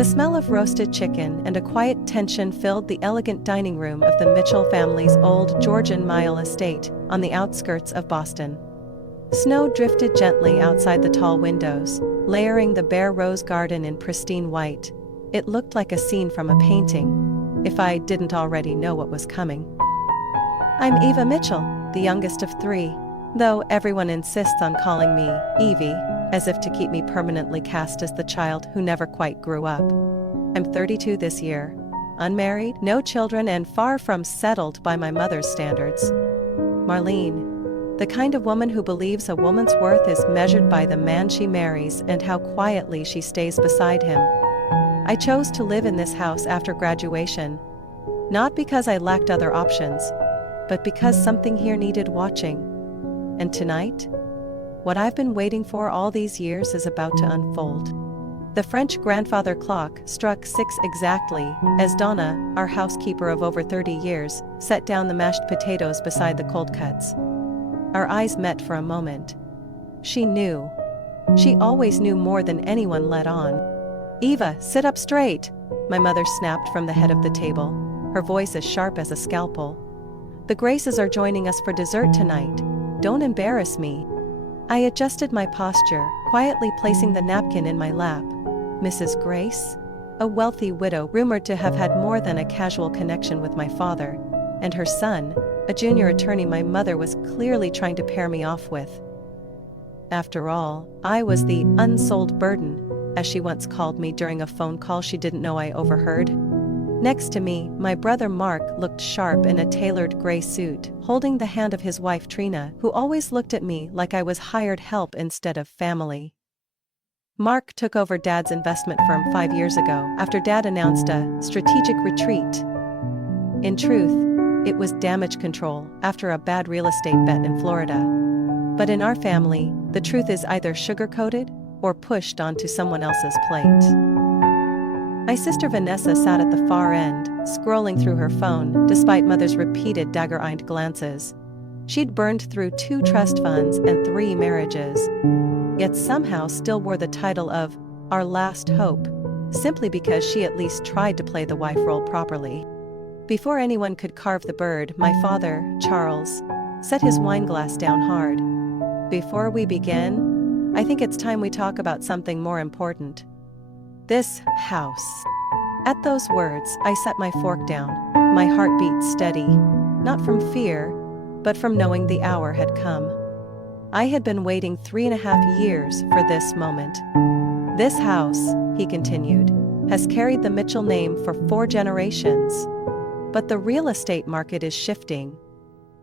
The smell of roasted chicken and a quiet tension filled the elegant dining room of the Mitchell family's old Georgian Mile estate on the outskirts of Boston. Snow drifted gently outside the tall windows, layering the bare rose garden in pristine white. It looked like a scene from a painting, if I didn't already know what was coming. I'm Eva Mitchell, the youngest of three, though everyone insists on calling me Evie, as if to keep me permanently cast as the child who never quite grew up. I'm 32 this year, unmarried, no children, and far from settled by my mother's standards. Marlene, the kind of woman who believes a woman's worth is measured by the man she marries and how quietly she stays beside him. I chose to live in this house after graduation, not because I lacked other options, but because something here needed watching. And tonight, what I've been waiting for all these years is about to unfold. The French grandfather clock struck 6 exactly as Donna, our housekeeper of over 30 years, set down the mashed potatoes beside the cold cuts. Our eyes met for a moment. She knew. She always knew more than anyone let on. Eva, sit up straight, my mother snapped from the head of the table, her voice as sharp as a scalpel. The Graces are joining us for dessert tonight. Don't embarrass me. I adjusted my posture, quietly placing the napkin in my lap. Mrs. Grace? A wealthy widow rumored to have had more than a casual connection with my father, and her son, a junior attorney my mother was clearly trying to pair me off with. After all, I was the unsold burden, as she once called me during a phone call she didn't know I overheard. Next to me, my brother Mark looked sharp in a tailored gray suit, holding the hand of his wife Trina, who always looked at me like I was hired help instead of family. Mark took over Dad's investment firm 5 years ago after Dad announced a strategic retreat. In truth, it was damage control after a bad real estate bet in Florida. But in our family, the truth is either sugar-coated or pushed onto someone else's plate. My sister Vanessa sat at the far end, scrolling through her phone despite Mother's repeated dagger-eyed glances. She'd burned through 2 trust funds and 3 marriages, yet somehow still wore the title of our last hope, simply because she at least tried to play the wife role properly. Before anyone could carve the bird, my father, Charles, set his wineglass down hard. Before we begin, I think it's time we talk about something more important. This house. At those words, I set my fork down, my heart beat steady, not from fear, but from knowing the hour had come. I had been waiting 3.5 years for this moment. This house, he continued, has carried the Mitchell name for 4 generations. But the real estate market is shifting.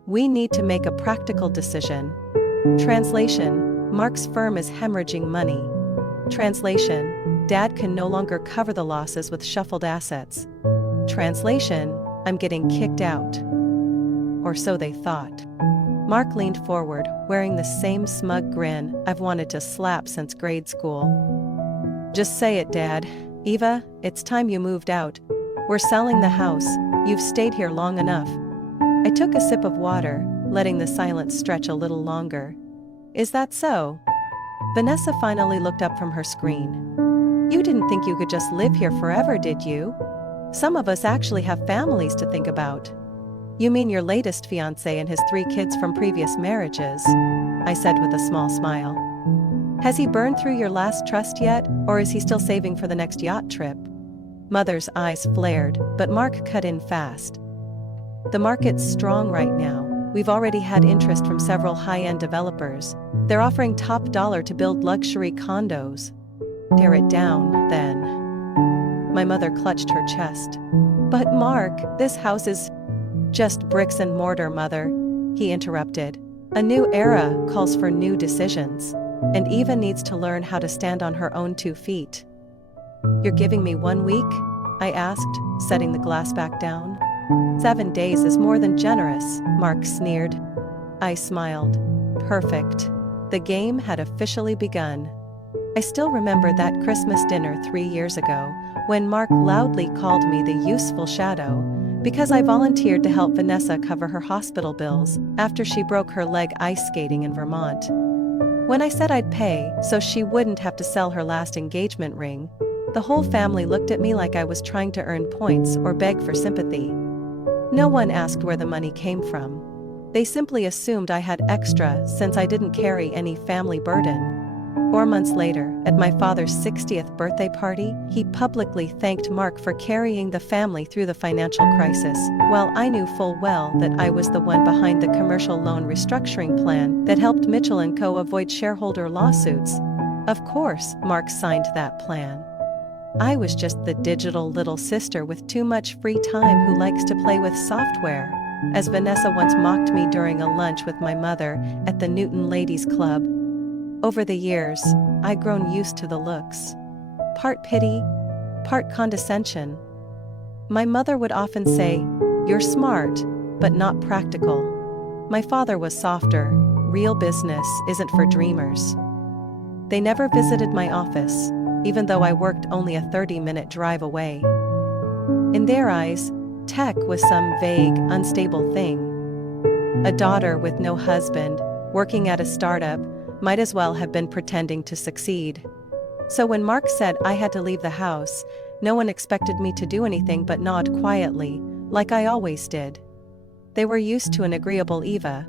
We need to make a practical decision. Translation: Mark's firm is hemorrhaging money. Translation: Dad can no longer cover the losses with shuffled assets. Translation: I'm getting kicked out. Or so they thought. Mark leaned forward, wearing the same smug grin I've wanted to slap since grade school. Just say it, Dad. Eva, it's time you moved out. We're selling the house. You've stayed here long enough. I took a sip of water, letting the silence stretch a little longer. Is that so? Vanessa finally looked up from her screen. You didn't think you could just live here forever, did you? Some of us actually have families to think about. You mean your latest fiancé and his 3 kids from previous marriages? I said with a small smile. Has he burned through your last trust yet, or is he still saving for the next yacht trip? Mother's eyes flared, but Mark cut in fast. The market's strong right now. We've already had interest from several high-end developers. They're offering top dollar to build luxury condos. Tear it down, then. My mother clutched her chest. But Mark, this house is just bricks and mortar, Mother, he interrupted. A new era calls for new decisions, and Eva needs to learn how to stand on her own 2 feet. You're giving me 1 week? I asked, setting the glass back down. 7 days is more than generous, Mark sneered. I smiled. Perfect. The game had officially begun. I still remember that Christmas dinner 3 years ago, when Mark loudly called me the useful shadow, because I volunteered to help Vanessa cover her hospital bills after she broke her leg ice skating in Vermont. When I said I'd pay so she wouldn't have to sell her last engagement ring, The whole family looked at me like I was trying to earn points or beg for sympathy. No one asked where the money came from. They simply assumed I had extra since I didn't carry any family burden. 4 months later, at my father's 60th birthday party, he publicly thanked Mark for carrying the family through the financial crisis, while I knew full well that I was the one behind the commercial loan restructuring plan that helped Mitchell & Co. avoid shareholder lawsuits. Of course, Mark signed that plan. I was just the digital little sister with too much free time who likes to play with software, as Vanessa once mocked me during a lunch with my mother at the Newton Ladies Club. Over the years, I'd grown used to the looks. Part pity, part condescension. My mother would often say, "You're smart, but not practical." My father was softer. "Real business isn't for dreamers." They never visited my office, even though I worked only a 30-minute drive away. In their eyes, tech was some vague, unstable thing. A daughter with no husband, working at a startup, might as well have been pretending to succeed. So when Mark said I had to leave the house, no one expected me to do anything but nod quietly, like I always did. They were used to an agreeable Eva,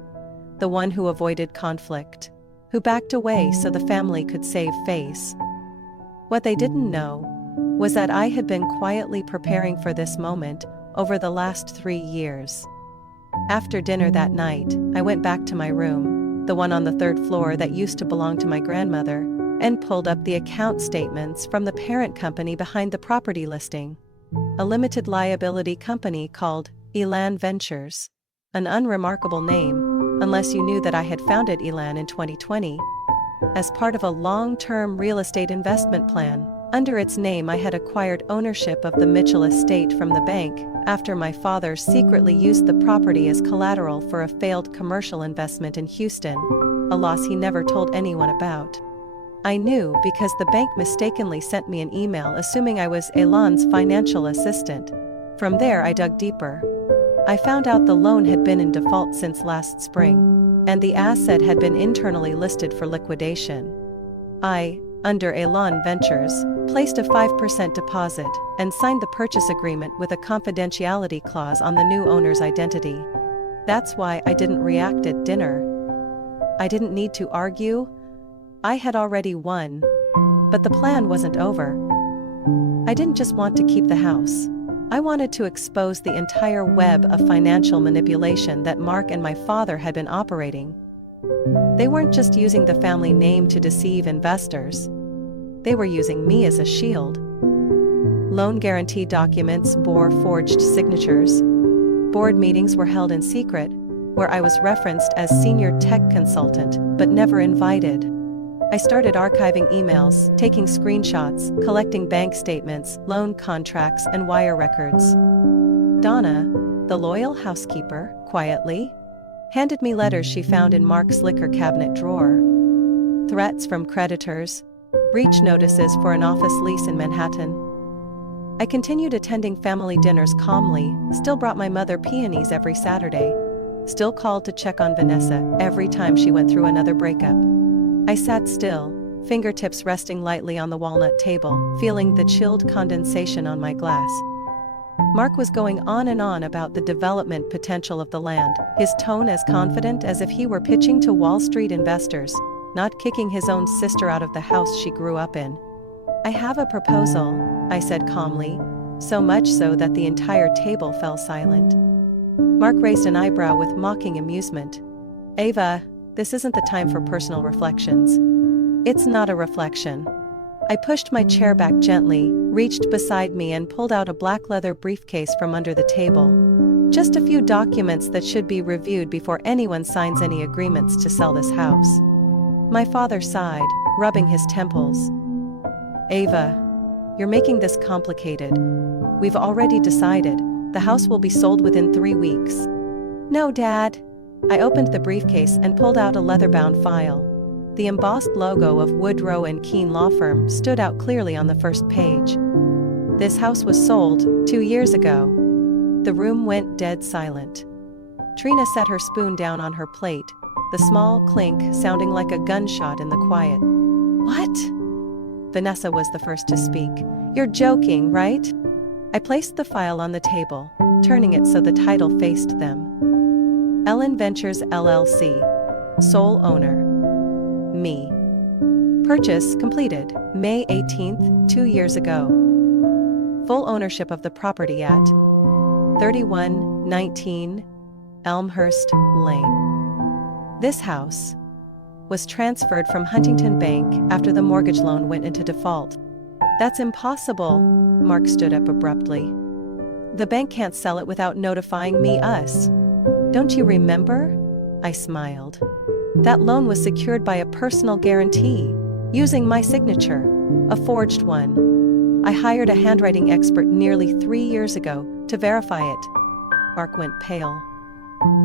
the one who avoided conflict, who backed away so the family could save face. What they didn't know was that I had been quietly preparing for this moment over the last 3 years. After dinner that night, I went back to my room, the one on the 3rd floor that used to belong to my grandmother, and pulled up the account statements from the parent company behind the property listing. A limited liability company called Elan Ventures. An unremarkable name, unless you knew that I had founded Elan in 2020. As part of a long-term real estate investment plan. Under its name I had acquired ownership of the Mitchell estate from the bank, after my father secretly used the property as collateral for a failed commercial investment in Houston, a loss he never told anyone about. I knew because the bank mistakenly sent me an email assuming I was Elan's financial assistant. From there I dug deeper. I found out the loan had been in default since last spring, and the asset had been internally listed for liquidation. I, under Elan Ventures, placed a 5% deposit and signed the purchase agreement with a confidentiality clause on the new owner's identity. That's why I didn't react at dinner. I didn't need to argue. I had already won. But the plan wasn't over. I didn't just want to keep the house. I wanted to expose the entire web of financial manipulation that Mark and my father had been operating. They weren't just using the family name to deceive investors. They were using me as a shield. Loan guarantee documents bore forged signatures. Board meetings were held in secret, where I was referenced as senior tech consultant, but never invited. I started archiving emails, taking screenshots, collecting bank statements, loan contracts, and wire records. Donna, the loyal housekeeper, quietly handed me letters she found in Mark's liquor cabinet drawer. Threats from creditors, breach notices for an office lease in Manhattan. I continued attending family dinners calmly, still brought my mother peonies every Saturday, still called to check on Vanessa every time she went through another breakup. I sat still, fingertips resting lightly on the walnut table, feeling the chilled condensation on my glass. Mark was going on and on about the development potential of the land, his tone as confident as if he were pitching to Wall Street investors, not kicking his own sister out of the house she grew up in. "I have a proposal," I said calmly, so much so that the entire table fell silent. Mark raised an eyebrow with mocking amusement. "Eva, this isn't the time for personal reflections." "It's not a reflection." I pushed my chair back gently, reached beside me and pulled out a black leather briefcase from under the table. "Just a few documents that should be reviewed before anyone signs any agreements to sell this house." My father sighed, rubbing his temples. "Eva, you're making this complicated. We've already decided, the house will be sold within 3 weeks." "No, Dad." I opened the briefcase and pulled out a leather-bound file. The embossed logo of Woodrow & Keene law firm stood out clearly on the first page. "This house was sold 2 years ago." The room went dead silent. Trina set her spoon down on her plate, the small clink sounding like a gunshot in the quiet. "What?" Vanessa was the first to speak. You're joking, right? I placed the file on the table, turning it so the title faced them. Ellen Ventures LLC. Sole owner. Me. Purchase completed, May 18th, 2 years ago. Full ownership of the property at 3119 Elmhurst Lane. This house was transferred from Huntington Bank after the mortgage loan went into default. That's impossible, Mark stood up abruptly. The bank can't sell it without notifying us. Don't you remember? I smiled. That loan was secured by a personal guarantee, using my signature, a forged one. I hired a handwriting expert nearly 3 years ago to verify it. Mark went pale.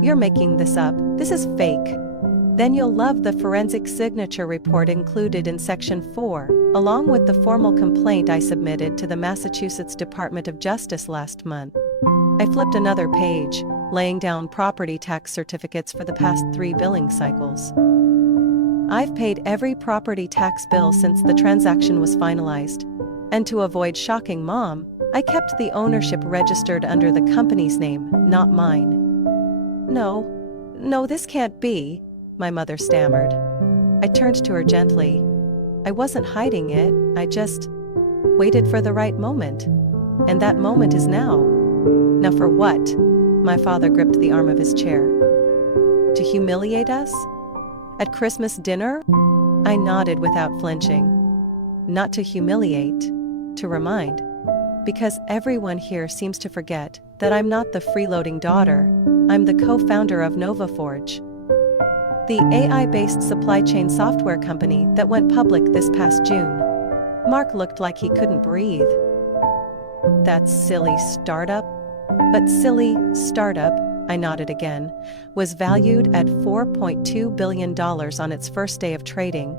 You're making this up. This is fake. Then you'll love the forensic signature report included in Section 4, along with the formal complaint I submitted to the Massachusetts Department of Justice last month. I flipped another page, laying down property tax certificates for the past 3 billing cycles. I've paid every property tax bill since the transaction was finalized. And to avoid shocking Mom, I kept the ownership registered under the company's name, not mine. No, this can't be, my mother stammered. I turned to her gently. I wasn't hiding it, I just waited for the right moment. And that moment is now. Now for what? My father gripped the arm of his chair. To humiliate us? At Christmas dinner? I nodded without flinching. Not to humiliate, to remind. Because everyone here seems to forget that I'm not the freeloading daughter, I'm the co-founder of NovaForge, the AI-based supply chain software company that went public this past June. Mark looked like he couldn't breathe. That silly startup? But silly startup, I nodded again, was valued at $4.2 billion on its first day of trading.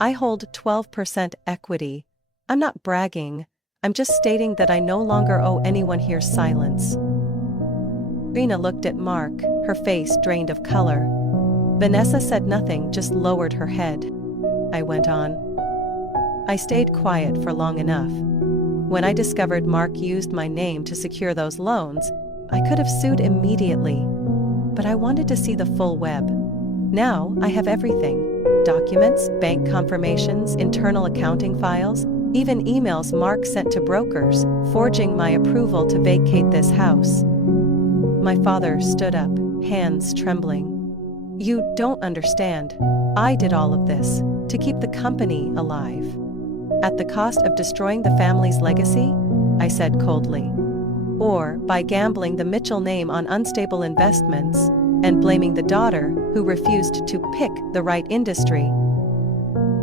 I hold 12% equity. I'm not bragging, I'm just stating that I no longer owe anyone here silence. Rena looked at Mark, her face drained of color. Vanessa said nothing, just lowered her head. I went on. I stayed quiet for long enough. When I discovered Mark used my name to secure those loans, I could have sued immediately. But I wanted to see the full web. Now I have everything. Documents, bank confirmations, internal accounting files, even emails Mark sent to brokers, forging my approval to vacate this house. My father stood up, hands trembling. You don't understand. I did all of this to keep the company alive. At the cost of destroying the family's legacy? I said coldly. Or by gambling the Mitchell name on unstable investments and blaming the daughter who refused to pick the right industry.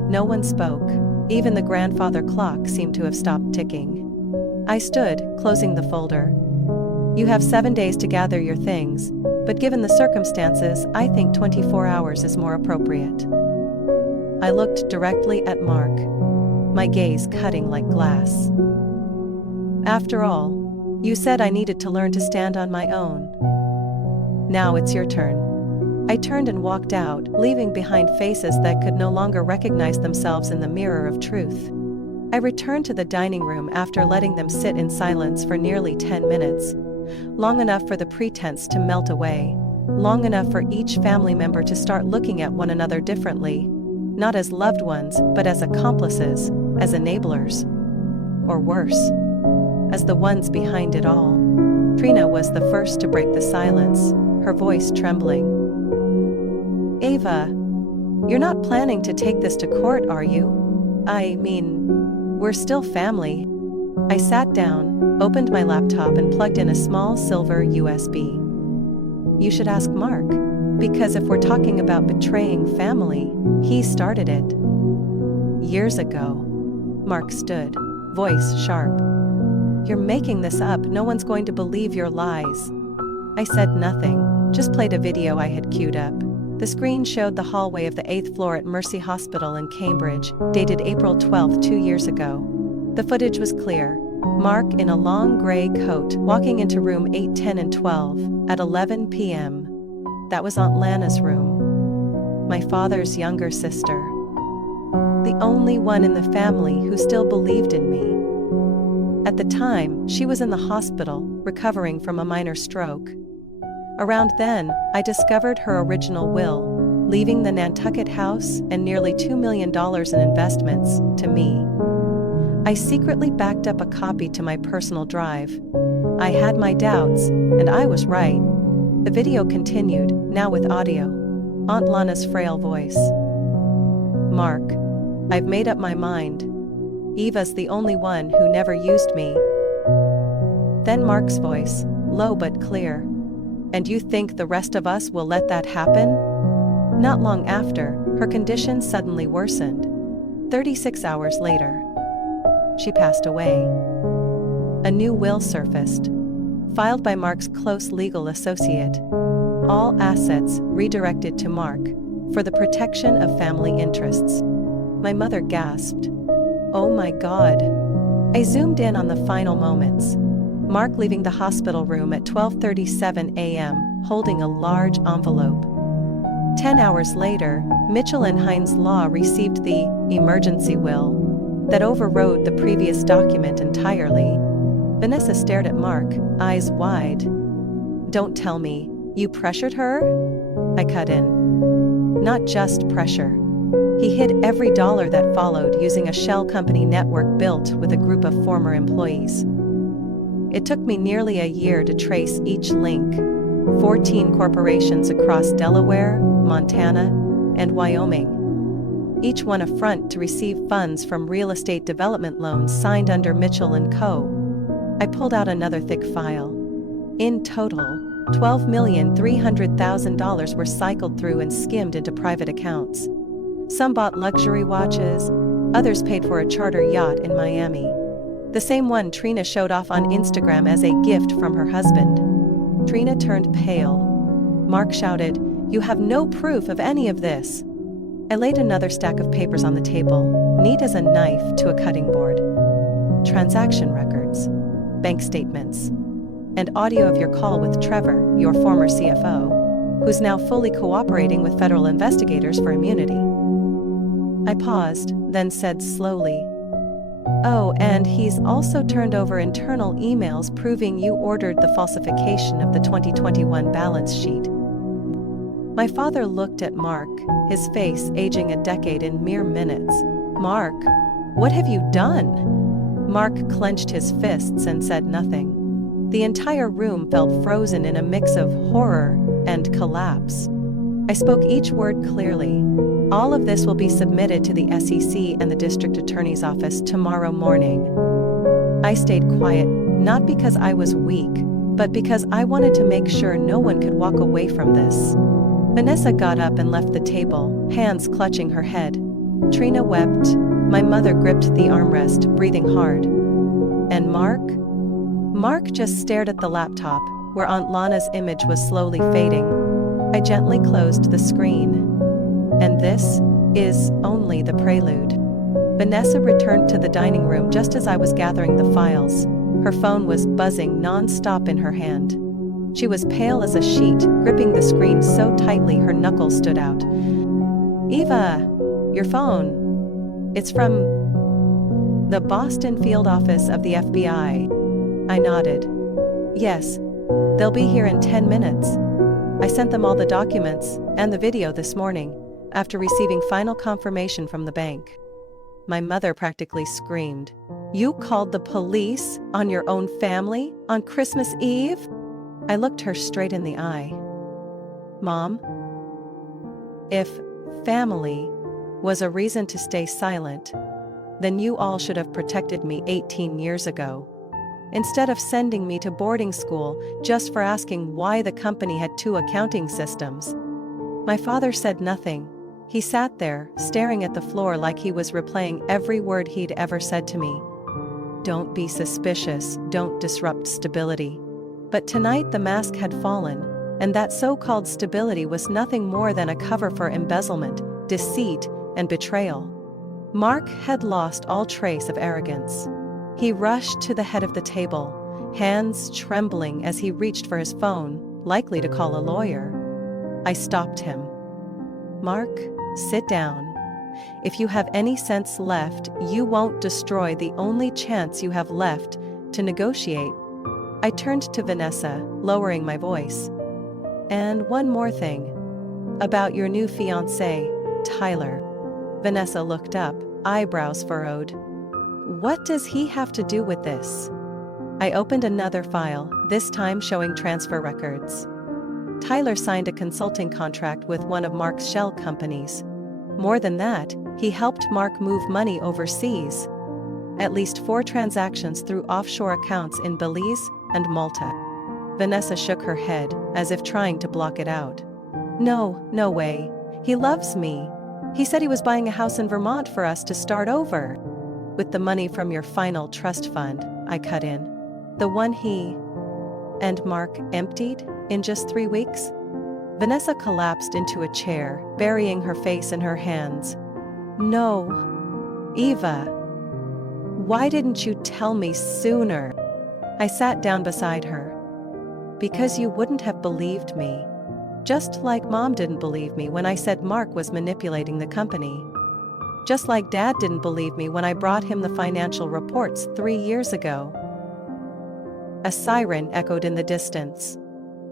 No one spoke. Even the grandfather clock seemed to have stopped ticking. I stood, closing the folder. You have 7 days to gather your things, but given the circumstances, I think 24 hours is more appropriate. I looked directly at Mark, my gaze cutting like glass. After all, you said I needed to learn to stand on my own. Now it's your turn. I turned and walked out, leaving behind faces that could no longer recognize themselves in the mirror of truth. I returned to the dining room after letting them sit in silence for nearly 10 minutes. Long enough for the pretense to melt away. Long enough for each family member to start looking at one another differently. Not as loved ones, but as accomplices, as enablers. Or worse, as the ones behind it all. Trina was the first to break the silence, her voice trembling. Eva, you're not planning to take this to court, are you? I mean, we're still family. I sat down, opened my laptop and plugged in a small silver USB. You should ask Mark, because if we're talking about betraying family, he started it. Years ago. Mark stood, voice sharp. You're making this up, no one's going to believe your lies. I said nothing, just played a video I had queued up. The screen showed the hallway of the 8th floor at Mercy Hospital in Cambridge, dated April 12, 2 years ago. The footage was clear. Mark in a long gray coat walking into room 8, 10 and 12 at 11 p.m. That was Aunt Lana's room. My father's younger sister. The only one in the family who still believed in me. At the time, she was in the hospital, recovering from a minor stroke. Around then, I discovered her original will, leaving the Nantucket house and nearly $2 million in investments to me. I secretly backed up a copy to my personal drive. I had my doubts, and I was right. The video continued, now with audio. Aunt Lana's frail voice. Mark, I've made up my mind. Eva's the only one who never used me. Then Mark's voice, low but clear. And you think the rest of us will let that happen? Not long after, her condition suddenly worsened. 36 hours later, she passed away. A new will surfaced, filed by Mark's close legal associate. All assets redirected to Mark, for the protection of family interests. My mother gasped. Oh my God. I zoomed in on the final moments. Mark leaving the hospital room at 12:37 a.m., holding a large envelope. 10 hours later, Mitchell and Hines Law received the emergency will that overrode the previous document entirely. Vanessa stared at Mark, eyes wide. Don't tell me, you pressured her? I cut in. Not just pressure. He hid every dollar that followed using a shell company network built with a group of former employees. It took me nearly a year to trace each link. 14 corporations across Delaware, Montana, and Wyoming. Each one a front to receive funds from real estate development loans signed under Mitchell & Co. I pulled out another thick file. In total, $12,300,000 were cycled through and skimmed into private accounts. Some bought luxury watches, others paid for a charter yacht in Miami. The same one Trina showed off on Instagram as a gift from her husband. Trina turned pale. Mark shouted, "You have no proof of any of this." I laid another stack of papers on the table, neat as a knife to a cutting board. Transaction records, bank statements, and audio of your call with Trevor, your former CFO, who's now fully cooperating with federal investigators for immunity. I paused, then said slowly, "Oh, and he's also turned over internal emails proving you ordered the falsification of the 2021 balance sheet." My father looked at Mark, his face aging a decade in mere minutes. "Mark, what have you done?" Mark clenched his fists and said nothing. The entire room felt frozen in a mix of horror and collapse. I spoke each word clearly. "All of this will be submitted to the SEC and the district attorney's office tomorrow morning." I stayed quiet, not because I was weak, but because I wanted to make sure no one could walk away from this. Vanessa got up and left the table, hands clutching her head. Trina wept. My mother gripped the armrest, breathing hard. And Mark? Mark just stared at the laptop, where Aunt Lana's image was slowly fading. I gently closed the screen. And this is only the prelude. Vanessa returned to the dining room just as I was gathering the files. Her phone was buzzing non-stop in her hand. She was pale as a sheet, gripping the screen so tightly her knuckles stood out. "Eva, your phone. It's from the Boston field office of the FBI." I nodded. "Yes, they'll be here in 10 minutes. I sent them all the documents and the video this morning, after receiving final confirmation from the bank." My mother practically screamed. "You called the police on your own family on Christmas Eve?" I looked her straight in the eye. "Mom, if family was a reason to stay silent, then you all should have protected me 18 years ago. Instead of sending me to boarding school just for asking why the company had 2 accounting systems." My father said nothing. He sat there, staring at the floor like he was replaying every word he'd ever said to me. "Don't be suspicious, don't disrupt stability." But tonight the mask had fallen, and that so-called stability was nothing more than a cover for embezzlement, deceit, and betrayal. Mark had lost all trace of arrogance. He rushed to the head of the table, hands trembling as he reached for his phone, likely to call a lawyer. I stopped him. "Mark, sit down. If you have any sense left, you won't destroy the only chance you have left to negotiate. I turned to Vanessa, lowering my voice. And one more thing. About your new fiancé, Tyler. Vanessa looked up, eyebrows furrowed. What does he have to do with this? I opened another file, this time showing transfer records. Tyler signed a consulting contract with one of Mark's shell companies. More than that, he helped Mark move money overseas. At least 4 transactions through offshore accounts in Belize and Malta. Vanessa shook her head, as if trying to block it out. No way. He loves me. He said he was buying a house in Vermont for us to start over. With the money from your final trust fund, I cut in. The one he and Mark emptied in just 3 weeks? Vanessa collapsed into a chair, burying her face in her hands. No. Eva. Why didn't you tell me sooner? I sat down beside her. Because you wouldn't have believed me. Just like Mom didn't believe me when I said Mark was manipulating the company. Just like Dad didn't believe me when I brought him the financial reports 3 years ago. A siren echoed in the distance.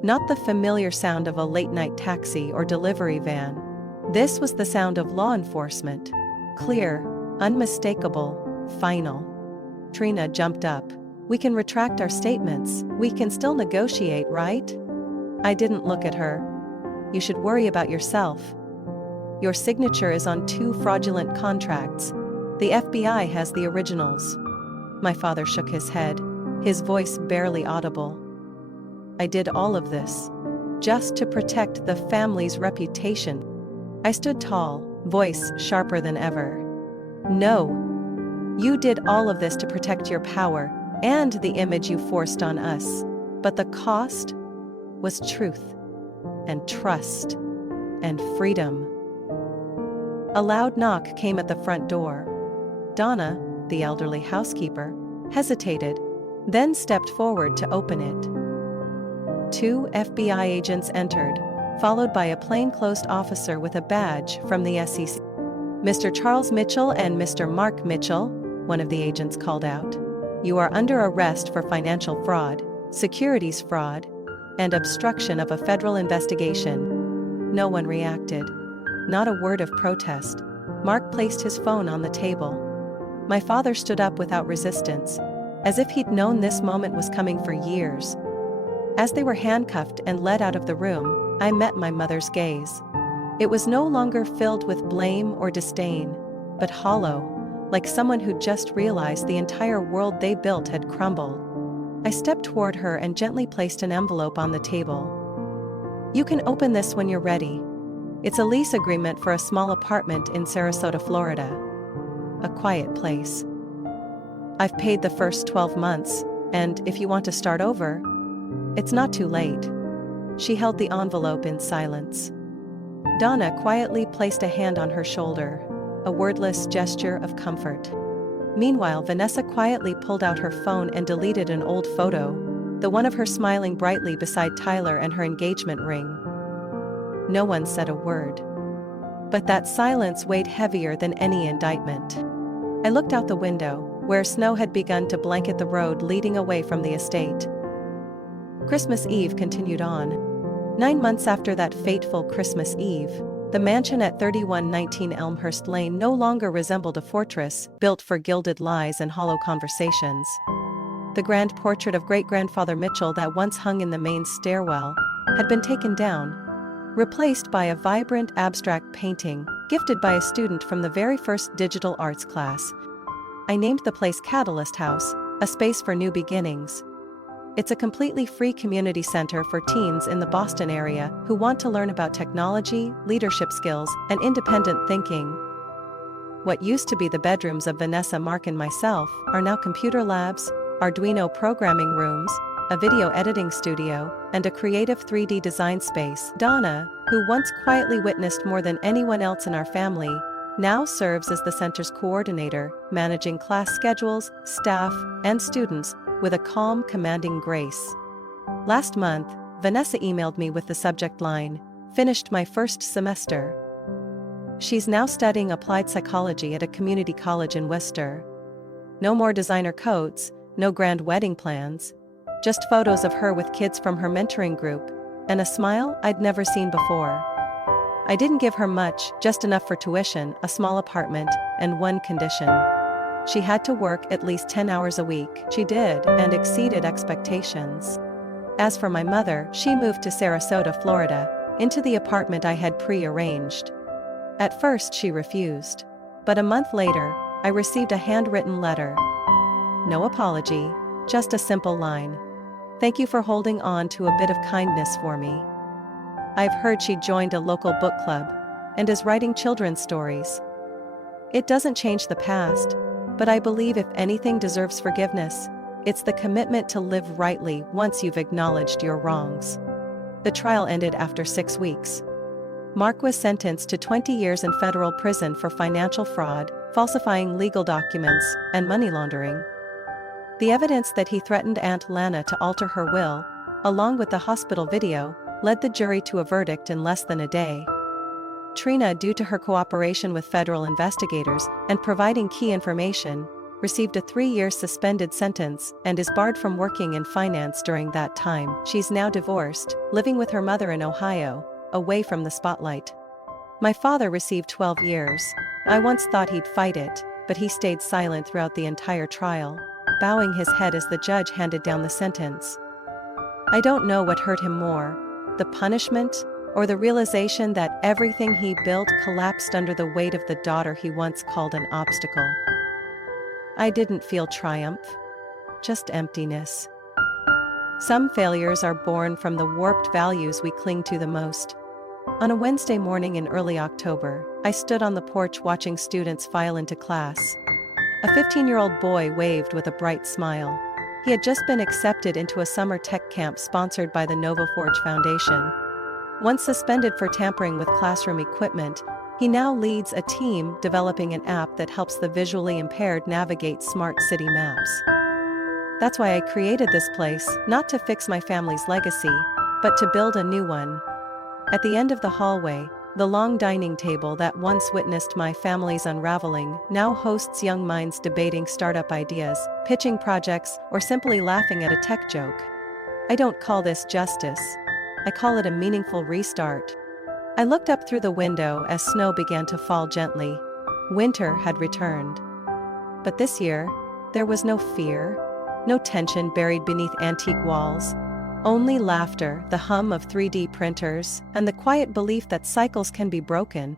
Not the familiar sound of a late-night taxi or delivery van. This was the sound of law enforcement. Clear, unmistakable, final. Trina jumped up. We can retract our statements. We can still negotiate, right? I didn't look at her. You should worry about yourself. Your signature is on 2 fraudulent contracts. The FBI has the originals. My father shook his head, his voice barely audible. I did all of this just to protect the family's reputation. I stood tall, voice sharper than ever. No. You did all of this to protect your power and the image you forced on us. But the cost was truth and trust and freedom. A loud knock came at the front door. Donna, the elderly housekeeper, hesitated, then stepped forward to open it. 2 FBI agents entered, followed by a plainclothes officer with a badge from the SEC. Mr. Charles Mitchell and Mr. Mark Mitchell, one of the agents called out. You are under arrest for financial fraud, securities fraud, and obstruction of a federal investigation. No one reacted. Not a word of protest. Mark placed his phone on the table. My father stood up without resistance, as if he'd known this moment was coming for years. As they were handcuffed and led out of the room, I met my mother's gaze. It was no longer filled with blame or disdain, but hollow, like someone who'd just realized the entire world they built had crumbled. I stepped toward her and gently placed an envelope on the table. You can open this when you're ready. It's a lease agreement for a small apartment in Sarasota, Florida. A quiet place. I've paid the first 12 months, and if you want to start over, it's not too late. She held the envelope in silence. Donna quietly placed a hand on her shoulder, a wordless gesture of comfort. Meanwhile, Vanessa quietly pulled out her phone and deleted an old photo, the one of her smiling brightly beside Tyler and her engagement ring. No one said a word. But that silence weighed heavier than any indictment. I looked out the window, where snow had begun to blanket the road leading away from the estate. Christmas Eve continued on. 9 months after that fateful Christmas Eve, the mansion at 3119 Elmhurst Lane no longer resembled a fortress built for gilded lies and hollow conversations. The grand portrait of great-grandfather Mitchell that once hung in the main stairwell had been taken down, replaced by a vibrant abstract painting gifted by a student from the very first digital arts class. I named the place Catalyst House, a space for new beginnings. It's a completely free community center for teens in the Boston area who want to learn about technology, leadership skills, and independent thinking. What used to be the bedrooms of Vanessa, Mark, and myself are now computer labs, Arduino programming rooms, a video editing studio, and a creative 3D design space. Donna, who once quietly witnessed more than anyone else in our family, now serves as the center's coordinator, managing class schedules, staff, and students with a calm, commanding grace. Last month, Vanessa emailed me with the subject line, "Finished my first semester." She's now studying applied psychology at a community college in Worcester. No more designer coats, no grand wedding plans. Just photos of her with kids from her mentoring group, and a smile I'd never seen before. I didn't give her much, just enough for tuition, a small apartment, and one condition. She had to work at least 10 hours a week. She did, and exceeded expectations. As for my mother, she moved to Sarasota, Florida, into the apartment I had pre-arranged. At first she refused. But a month later, I received a handwritten letter. No apology, just a simple line. Thank you for holding on to a bit of kindness for me. I've heard she joined a local book club and is writing children's stories. It doesn't change the past, but I believe if anything deserves forgiveness, it's the commitment to live rightly once you've acknowledged your wrongs. The trial ended after 6 weeks. Mark was sentenced to 20 years in federal prison for financial fraud, falsifying legal documents, and money laundering. The evidence that he threatened Aunt Lana to alter her will, along with the hospital video, led the jury to a verdict in less than a day. Trina, due to her cooperation with federal investigators and providing key information, received a 3-year suspended sentence and is barred from working in finance during that time. She's now divorced, living with her mother in Ohio, away from the spotlight. My father received 12 years. I once thought he'd fight it, but he stayed silent throughout the entire trial, bowing his head as the judge handed down the sentence. I don't know what hurt him more, the punishment, or the realization that everything he built collapsed under the weight of the daughter he once called an obstacle. I didn't feel triumph, just emptiness. Some failures are born from the warped values we cling to the most. On a Wednesday morning in early October, I stood on the porch watching students file into class. A 15-year-old boy waved with a bright smile. He had just been accepted into a summer tech camp sponsored by the NovaForge Foundation. Once suspended for tampering with classroom equipment, he now leads a team developing an app that helps the visually impaired navigate smart city maps. That's why I created this place, not to fix my family's legacy, but to build a new one. At the end of the hallway, the long dining table that once witnessed my family's unraveling now hosts young minds debating startup ideas, pitching projects, or simply laughing at a tech joke. I don't call this justice. I call it a meaningful restart. I looked up through the window as snow began to fall gently. Winter had returned. But this year, there was no fear, no tension buried beneath antique walls. Only laughter, the hum of 3D printers, and the quiet belief that cycles can be broken.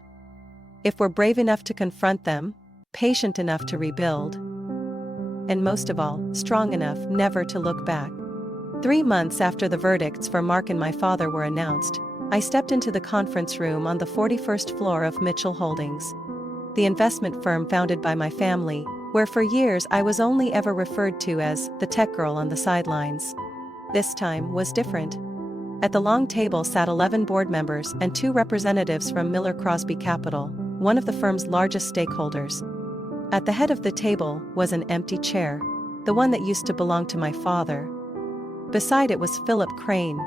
If we're brave enough to confront them, patient enough to rebuild, and most of all, strong enough never to look back. 3 months after the verdicts for Mark and my father were announced, I stepped into the conference room on the 41st floor of Mitchell Holdings, the investment firm founded by my family, where for years I was only ever referred to as the tech girl on the sidelines. This time was different. At the long table sat 11 board members and 2 representatives from Miller Crosby Capital, one of the firm's largest stakeholders. At the head of the table was an empty chair, the one that used to belong to my father. Beside it was Philip Crane,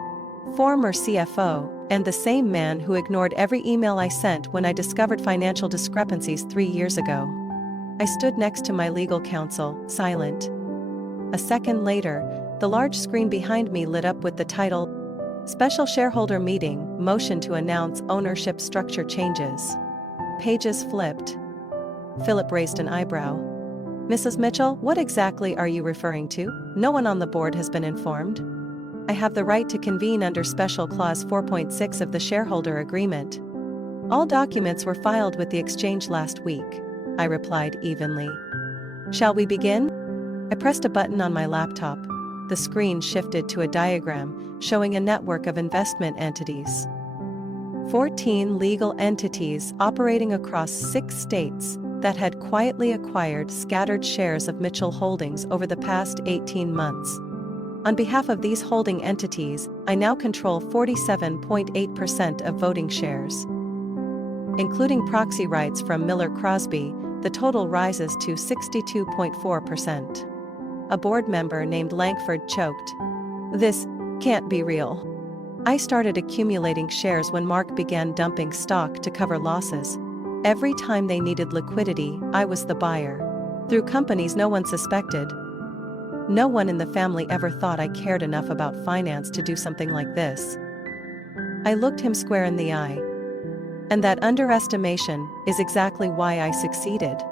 former CFO, and the same man who ignored every email I sent when I discovered financial discrepancies 3 years ago. I stood next to my legal counsel, silent. A second later, the large screen behind me lit up with the title, Special Shareholder Meeting, Motion to Announce Ownership Structure Changes. Pages flipped. Philip raised an eyebrow. Mrs. Mitchell, what exactly are you referring to? No one on the board has been informed. I have the right to convene under Special Clause 4.6 of the shareholder agreement. All documents were filed with the exchange last week, I replied evenly. Shall we begin? I pressed a button on my laptop. The screen shifted to a diagram showing a network of investment entities. 14 legal entities operating across 6 states that had quietly acquired scattered shares of Mitchell Holdings over the past 18 months. On behalf of these holding entities, I now control 47.8% of voting shares. Including proxy rights from Miller Crosby, the total rises to 62.4%. A board member named Langford choked. This can't be real. I started accumulating shares when Mark began dumping stock to cover losses. Every time they needed liquidity, I was the buyer. Through companies no one suspected. No one in the family ever thought I cared enough about finance to do something like this. I looked him square in the eye. And that underestimation is exactly why I succeeded.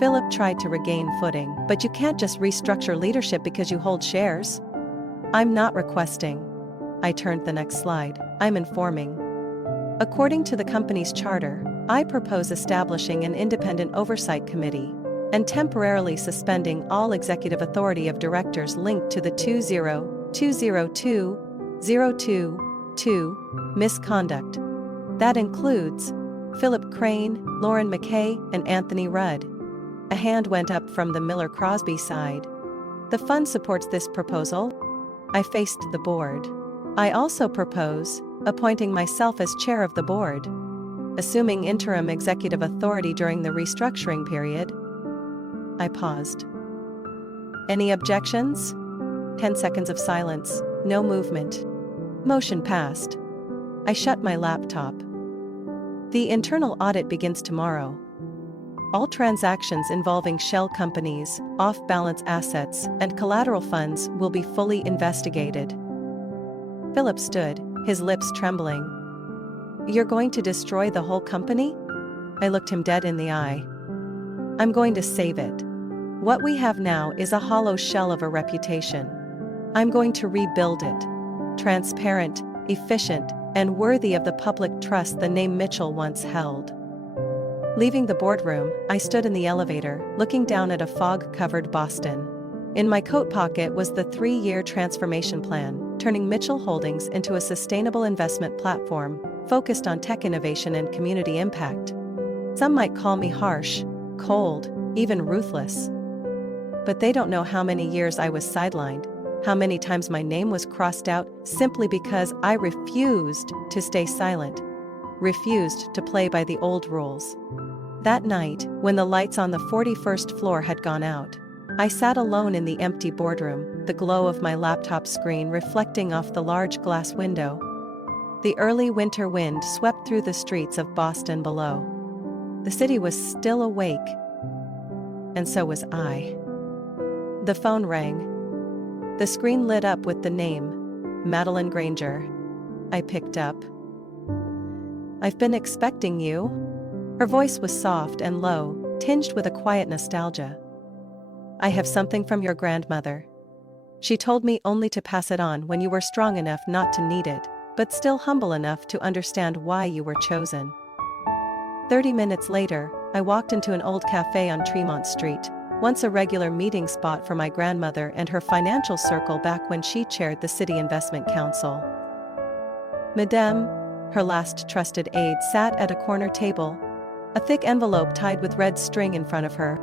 Philip tried to regain footing. But you can't just restructure leadership because you hold shares. I'm not requesting. I turned the next slide. I'm informing. According to the company's charter, I propose establishing an independent oversight committee and temporarily suspending all executive authority of directors linked to the 20202022 misconduct. That includes Philip Crane, Lauren McKay, and Anthony Rudd. A hand went up from the Miller-Crosby side. The fund supports this proposal. I faced the board. I also propose appointing myself as chair of the board, assuming interim executive authority during the restructuring period. I paused. Any objections? 10 seconds of silence, no movement. Motion passed. I shut my laptop. The internal audit begins tomorrow. All transactions involving shell companies, off-balance assets, and collateral funds will be fully investigated. Philip stood, his lips trembling. You're going to destroy the whole company? I looked him dead in the eye. I'm going to save it. What we have now is a hollow shell of a reputation. I'm going to rebuild it. Transparent, efficient, and worthy of the public trust the name Mitchell once held. Leaving the boardroom, I stood in the elevator, looking down at a fog-covered Boston. In my coat pocket was the 3-year transformation plan, turning Mitchell Holdings into a sustainable investment platform, focused on tech innovation and community impact. Some might call me harsh, cold, even ruthless. But they don't know how many years I was sidelined, how many times my name was crossed out simply because I refused to stay silent, refused to play by the old rules. That night, when the lights on the 41st floor had gone out, I sat alone in the empty boardroom, the glow of my laptop screen reflecting off the large glass window. The early winter wind swept through the streets of Boston below. The city was still awake. And so was I. The phone rang. The screen lit up with the name, Madeline Granger. I picked up. I've been expecting you. Her voice was soft and low, tinged with a quiet nostalgia. I have something from your grandmother. She told me only to pass it on when you were strong enough not to need it, but still humble enough to understand why you were chosen. 30 minutes later, I walked into an old cafe on Tremont Street, once a regular meeting spot for my grandmother and her financial circle back when she chaired the City Investment Council. Madame, her last trusted aide, sat at a corner table, a thick envelope tied with red string in front of her.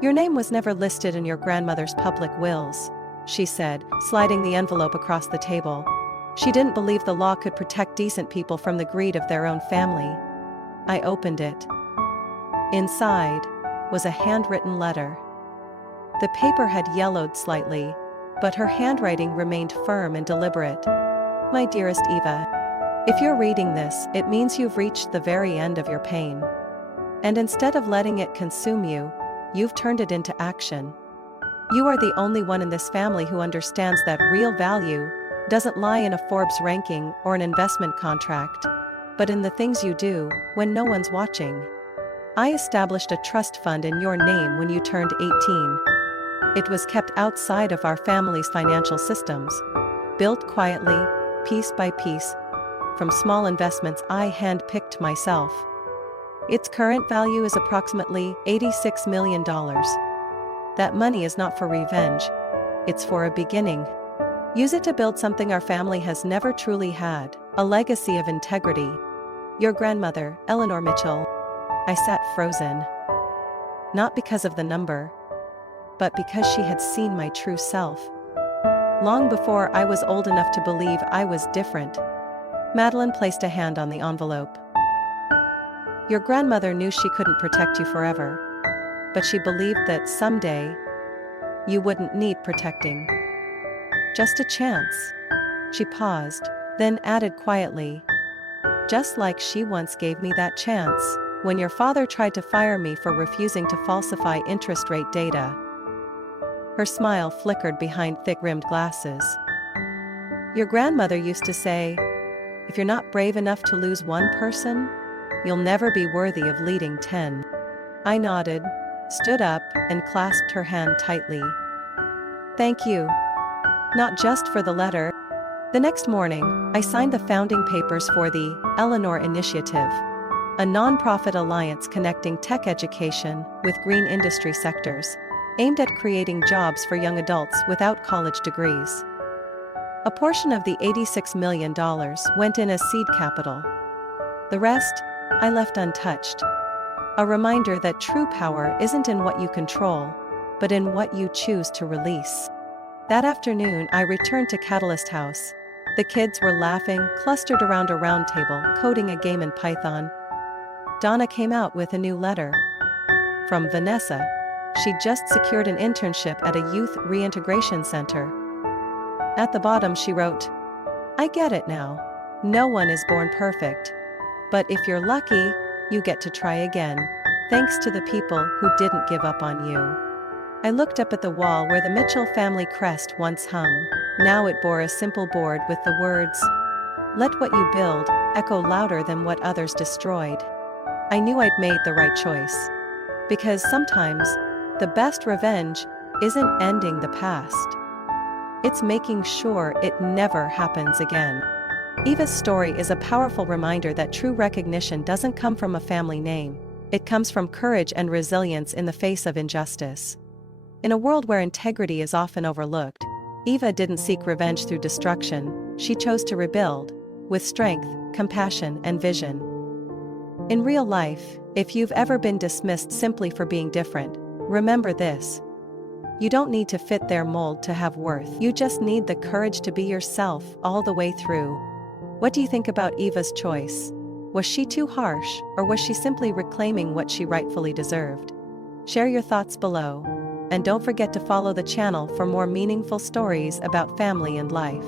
Your name was never listed in your grandmother's public wills, she said, sliding the envelope across the table. She didn't believe the law could protect decent people from the greed of their own family. I opened it. Inside was a handwritten letter. The paper had yellowed slightly, but her handwriting remained firm and deliberate. My dearest Eva, if you're reading this, it means you've reached the very end of your pain. And instead of letting it consume you, you've turned it into action. You are the only one in this family who understands that real value doesn't lie in a Forbes ranking or an investment contract, but in the things you do when no one's watching. I established a trust fund in your name when you turned 18. It was kept outside of our family's financial systems, built quietly, piece by piece, from small investments I hand-picked myself. Its current value is approximately $86 million. That money is not for revenge. It's for a beginning. Use it to build something our family has never truly had, a legacy of integrity. Your grandmother, Eleanor Mitchell. I sat frozen. Not because of the number, but because she had seen my true self. Long before I was old enough to believe I was different. Madeline placed a hand on the envelope. Your grandmother knew she couldn't protect you forever, but she believed that someday you wouldn't need protecting. Just a chance. She paused, then added quietly, just like she once gave me that chance when your father tried to fire me for refusing to falsify interest rate data. Her smile flickered behind thick-rimmed glasses. Your grandmother used to say, if you're not brave enough to lose one person, you'll never be worthy of leading 10. I nodded, stood up, and clasped her hand tightly. Thank you. Not just for the letter. The next morning, I signed the founding papers for the Eleanor Initiative, a non-profit alliance connecting tech education with green industry sectors, aimed at creating jobs for young adults without college degrees. A portion of the $86 million went in as seed capital. The rest, I left untouched. A reminder that true power isn't in what you control, but in what you choose to release. That afternoon, I returned to Catalyst House. The kids were laughing, clustered around a round table, coding a game in Python. Donna came out with a new letter. From Vanessa. She'd just secured an internship at a youth reintegration center. At the bottom she wrote, I get it now. No one is born perfect. But if you're lucky, you get to try again. Thanks to the people who didn't give up on you. I looked up at the wall where the Mitchell family crest once hung. Now it bore a simple board with the words, Let what you build echo louder than what others destroyed. I knew I'd made the right choice. Because sometimes, the best revenge isn't ending the past. It's making sure it never happens again. Eva's story is a powerful reminder that true recognition doesn't come from a family name. It comes from courage and resilience in the face of injustice. In a world where integrity is often overlooked, Eva didn't seek revenge through destruction, she chose to rebuild, with strength, compassion, and vision. In real life, if you've ever been dismissed simply for being different, remember this. You don't need to fit their mold to have worth. You just need the courage to be yourself all the way through. What do you think about Eva's choice? Was she too harsh, or was she simply reclaiming what she rightfully deserved? Share your thoughts below. And don't forget to follow the channel for more meaningful stories about family and life.